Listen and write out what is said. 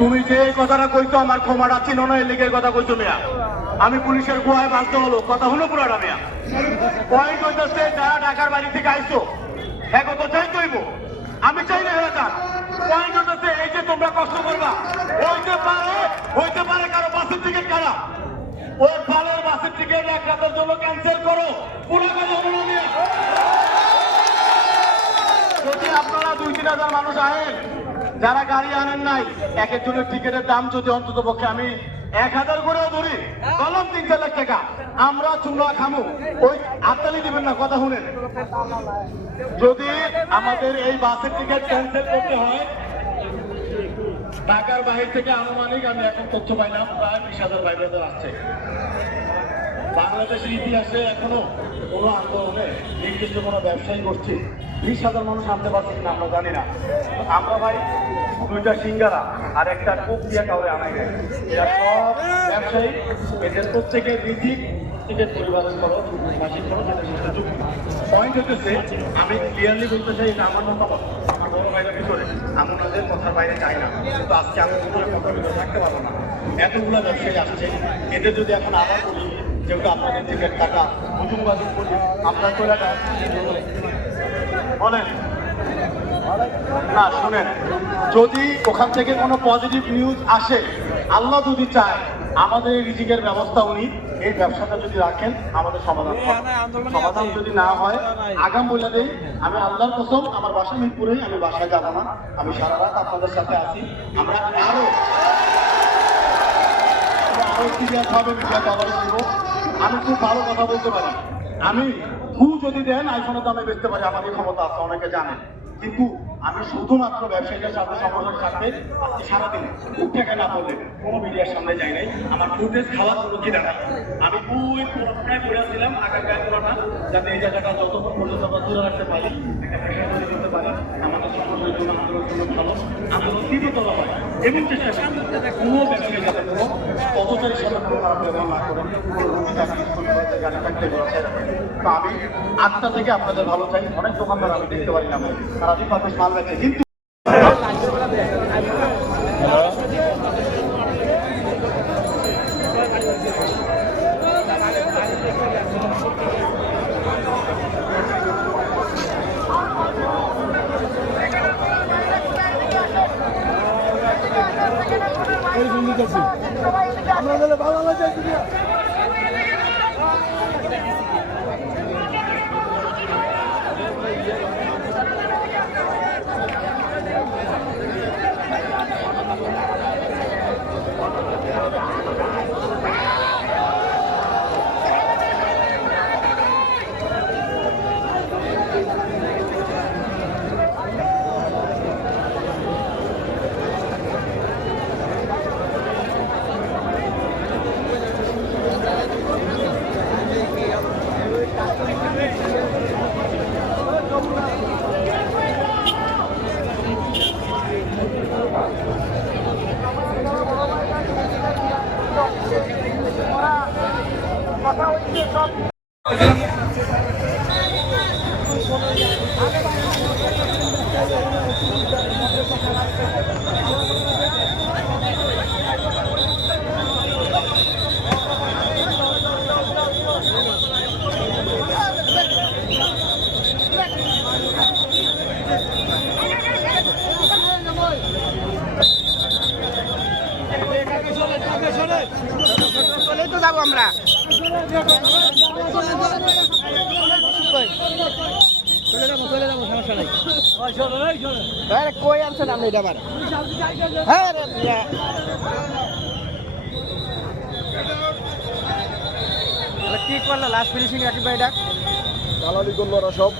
তুমি যে কথাটা কইছো আমার ক্ষমাটা ছিল না, এই লিগের কথা কইছো মিয়া। আমি পুলিশের গুহায় বাঁচতে হলো, কথা হলো পুরাটা মিয়া। পয়েন্ট হইতেছে যারা ঢাকার বাড়ি থেকে আইছো এখন তো চাই কইব, আমি চাই না হেরা যাক। পয়েন্ট হইতেছে এই যে তোমরা কষ্ট করবা, হইতে পারে কারো বাসের টিকিট কারা, ওই পালের বাসের টিকিট এক রাতের জন্য ক্যান্সেল করো, পুরো কথা হলো মিয়া। যদি আপনারা 2-3 হাজার মানুষ আহেন, যারা গাড়ি আনেন নাই, এক একজনের টিকিটের দাম যদি অন্তত পক্ষে আমি 1000 করেও ধরি, বললাম 3-4 লাখ টাকা, আমরা চুলা খামু, ওই হাততালি দিবেন না, কথা শুনেন। যদি আমাদের এই বাসের টিকিট ক্যান্সেল করতে হয়, ঢাকার বাহির থেকে আনুমানিক আমি এখন তথ্য পাইলাম প্রায় 20,000 বাইরে আসছে। বাংলাদেশের ইতিহাসে এখনো কোনো আন্দোলনে নির্দিষ্ট কোনো ব্যবসায়ী করছি 20,000 মানুষ আনতে পারছে কিনা আমরা জানি না। আমরা ভাই 2টা সিঙ্গারা আর একটা কোক দিয়ে কাউরে আনাই নেই, এরা সব ব্যবসায়ী, এদের প্রত্যেকের রিজিক, প্রত্যেকের পরিবারের খরচ, মাসিক খরচ, এদের সাথে যুক্ত। পয়েন্ট হচ্ছে আমি ক্লিয়ারলি বলতে চাই, এটা আমার মতামত, আমার বড় ভাইয়ের ভিতরে আমি ওনাদের কথার বাইরে চাই না, কিন্তু আজকে আমি ভিতরে কথার ভিতরে থাকতে পারবো না। এতগুলো ব্যবসায়ী আসছে, এদের যদি এখন আবার বলি যেহেতু আপনাদের টিকিট টাকা হুজুমবাজি করি, আপনার চলে যান বলেন না। শুনেন, যদি ওখান থেকে কোনো পজিটিভ নিউজ আসে, আল্লাহ যদি চায় আমাদের রিজিকের ব্যবস্থা উনি এই ব্যবসাটা যদি রাখেন আমাদের সমাধান যদি না হয় আগাম বলে দেই, আমি আল্লাহর কসম আমার বাসা মিরপুরেই, আমি বাসায় যাবো না, আমি সারা রাত আপনাদের সাথে আছি। আমরা আরো সিরিয়াস ভাবে বিষয়টা আবার দিব। আমি খুব ভালো কথা বলতে পারি, আমি যদি দেন আইফোনের দামে বেচতে পারি, আমাদের ক্ষমতা আছে, অনেকে জানে। কিন্তু আমি শুধুমাত্র ব্যবসায়ীদের সাথে সংগঠনের সাথে আজকে সারাদিন খুব টাকা না বললে কোনো মিডিয়ার সামনে যাই নাই, আমার ফুটেজ খাওয়ার কোনো কি দাঁড়াই। আমি ওই পুরোটাই পড়েছিলাম আগার গায়ে তোলাটা, যাতে এই জায়গাটা যতক্ষণ পর্যন্ত আমরা দূরে রাখতে পারি, একটা প্রেশার তৈরি করতে পারি, আমাদের সংগঠনের জন্য আন্দোলনের জন্য ভালো আন্দোলন তীব্রতর হয় এবং চেষ্টা করি কোনো ব্যবসায়ী যাতে কোনো পথচারীর সাথে কোনো খারাপ ব্যবহার না করেন, কোনো রুগী থাকলে স্কুল কলেজে গাড়ি থাকলে ব্যবসায় রাখেন। তো আমি 8টা থেকে আপনাদের ভালো চাই। অনেক দোকানদার আমি দেখতে পারি না, সারাদিন পারবে মাল বেচে, কিন্তু আমরা ভালো লাগে কথা হচ্ছে সব চলে তাহলেই তো যাবো আমরা। কই আনছেন আপনি এটা আবার? হ্যাঁ রে মিয়া। কি করলো লাস্ট ফিনিশিং রাকিব ভাই এটা? দালালি করলো ওরা সব।